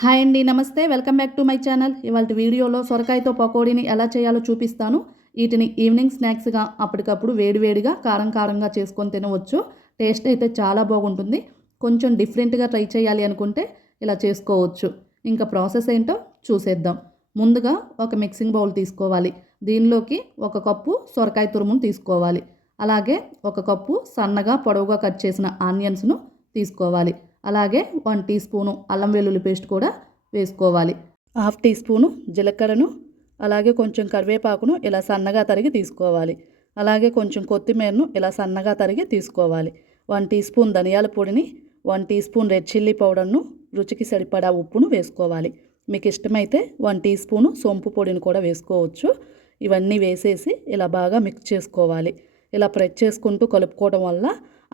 Hi అండి, నమస్తే. Welcome back to my channel. ఇవాళ వీడియోలో సొరకాయతో పకోడీని ఎలా చేయాలో చూపిస్తాను. వీటిని ఈవినింగ్ స్నాక్స్గా అప్పటికప్పుడు వేడివేడిగా కారం కారంగా చేసుకొని తినవచ్చు. టేస్ట్ అయితే చాలా బాగుంటుంది. కొంచెం డిఫరెంట్గా ట్రై చేయాలి అనుకుంటే ఇలా చేసుకోవచ్చు. ఇంకా ప్రాసెస్ ఏంటో చూసేద్దాం. ముందుగా ఒక మిక్సింగ్ బౌల్ తీసుకోవాలి. దీనిలోకి 1 కప్పు సొరకాయ తురుమును తీసుకోవాలి. అలాగే 1 కప్పు సన్నగా పొడవుగా కట్ చేసిన ఆనియన్స్ను తీసుకోవాలి. అలాగే 1 టీ స్పూను అల్లం వెల్లుల్లి పేస్ట్ కూడా వేసుకోవాలి. 1/2 టీ స్పూను జీలకర్రను, అలాగే కొంచెం కరివేపాకును ఇలా సన్నగా తరిగి తీసుకోవాలి. అలాగే కొంచెం కొత్తిమీరను ఇలా సన్నగా తరిగి తీసుకోవాలి. 1 టీ స్పూన్ ధనియాల పొడిని, 1 టీ స్పూన్ రెడ్ చిల్లీ పౌడర్ను, రుచికి సరిపడా ఉప్పును వేసుకోవాలి. మీకు ఇష్టమైతే 1 టీ స్పూను సోంపు పొడిని కూడా వేసుకోవచ్చు. ఇవన్నీ వేసేసి ఇలా బాగా మిక్స్ చేసుకోవాలి. ఇలా ప్రెస్ చేసుకుంటూ కలుపుకోవడం వల్ల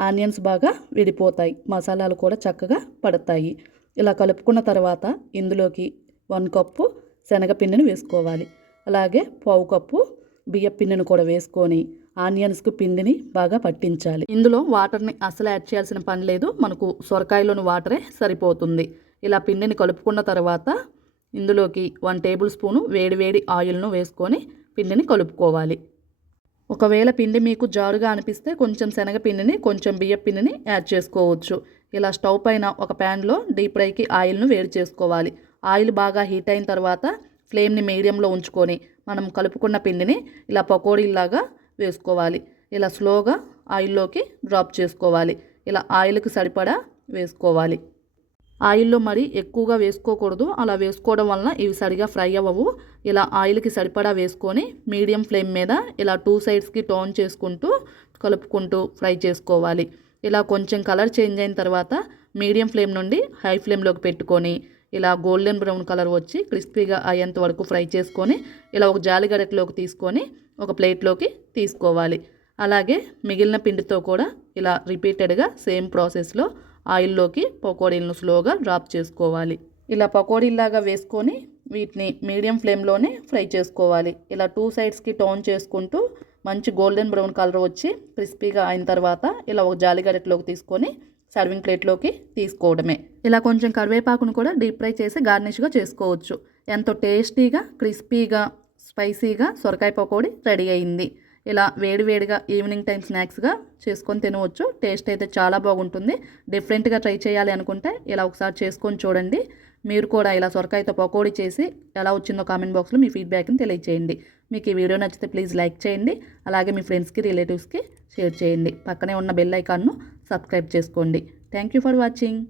ఆనియన్స్ బాగా విడిపోతాయి, మసాలాలు కూడా చక్కగా పడతాయి. ఇలా కలుపుకున్న తర్వాత ఇందులోకి 1 కప్పు శనగపిండిని వేసుకోవాలి. అలాగే 1/2 కప్పు బియ్యం పిండిని కూడా వేసుకొని ఆనియన్స్కు పిండిని బాగా పట్టించాలి. ఇందులో వాటర్ని అసలు యాడ్ చేయాల్సిన పని లేదు, మనకు సొరకాయలోని వాటరే సరిపోతుంది. ఇలా పిండిని కలుపుకున్న తర్వాత ఇందులోకి 1 టేబుల్ స్పూను వేడివేడి ఆయిల్ను వేసుకొని పిండిని కలుపుకోవాలి. ఒకవేళ పిండి మీకు జారుగా అనిపిస్తే కొంచెం శనగపిండిని, కొంచెం బియ్యం పిండిని యాడ్ చేసుకోవచ్చు. ఇలా స్టవ్ పైన ఒక ప్యాన్లో డీప్ ఫ్రైకి ఆయిల్ను వేడి చేసుకోవాలి. ఆయిల్ బాగా హీట్ అయిన తర్వాత ఫ్లేమ్ని మీడియంలో ఉంచుకొని మనం కలుపుకున్న పిండిని ఇలా పకోడీలాగా వేసుకోవాలి. ఇలా స్లోగా ఆయిల్లోకి డ్రాప్ చేసుకోవాలి. ఇలా ఆయిల్కి సరిపడా వేసుకోవాలి. ఆయిల్లో మరి ఎక్కువగా వేసుకోకూడదు, అలా వేసుకోవడం వలన ఇవి సరిగా ఫ్రై అవ్వవు. ఇలా ఆయిల్కి సరిపడా వేసుకొని మీడియం ఫ్లేమ్ మీద ఇలా 2 సైడ్స్కి టర్న్ చేసుకుంటూ కలుపుకుంటూ ఫ్రై చేసుకోవాలి. ఇలా కొంచెం కలర్ చేంజ్ అయిన తర్వాత మీడియం ఫ్లేమ్ నుండి హై ఫ్లేమ్లోకి పెట్టుకొని ఇలా గోల్డెన్ బ్రౌన్ కలర్ వచ్చి క్రిస్పీగా అయ్యేంత వరకు ఫ్రై చేసుకొని ఇలా ఒక జాలిగరిటెలోకి తీసుకొని ఒక ప్లేట్లోకి తీసుకోవాలి. అలాగే మిగిలిన పిండితో కూడా ఇలా రిపీటెడ్గా సేమ్ ప్రాసెస్లో ఆయిల్లోకి పకోడీలను స్లోగా డ్రాప్ చేసుకోవాలి. ఇలా పకోడీలాగా వేసుకొని వీటిని మీడియం ఫ్లేమ్లోనే ఫ్రై చేసుకోవాలి. ఇలా 2 సైడ్స్కి టర్న్ చేసుకుంటూ మంచి గోల్డెన్ బ్రౌన్ కలర్ వచ్చి క్రిస్పీగా అయిన తర్వాత ఇలా ఒక జాలిగరిటెలోకి తీసుకొని సర్వింగ్ ప్లేట్లోకి తీసుకోవడమే. ఇలా కొంచెం కరివేపాకును కూడా డీప్ ఫ్రై చేసి గార్నిష్గా చేసుకోవచ్చు. ఎంతో టేస్టీగా క్రిస్పీగా స్పైసీగా సొరకాయ పకోడీ రెడీ అయింది. ఇలా వేడివేడిగా ఈవినింగ్ టైం స్నాక్స్గా చేసుకొని తినవచ్చు. టేస్ట్ అయితే చాలా బాగుంటుంది. డిఫరెంట్గా ట్రై చేయాలి అనుకుంటే ఇలా ఒకసారి చేసుకొని చూడండి. మీరు కూడా ఇలా సొరకాయతో పకోడీ చేసి ఎలా వచ్చిందో కామెంట్ బాక్స్లో మీ ఫీడ్బ్యాక్ని తెలియజేయండి. మీకు ఈ వీడియో నచ్చితే ప్లీజ్ లైక్ చేయండి. అలాగే మీ ఫ్రెండ్స్కి, రిలేటివ్స్కి షేర్ చేయండి. పక్కనే ఉన్న బెల్ ఐకాన్ను సబ్స్క్రైబ్ చేసుకోండి. Thank you for watching.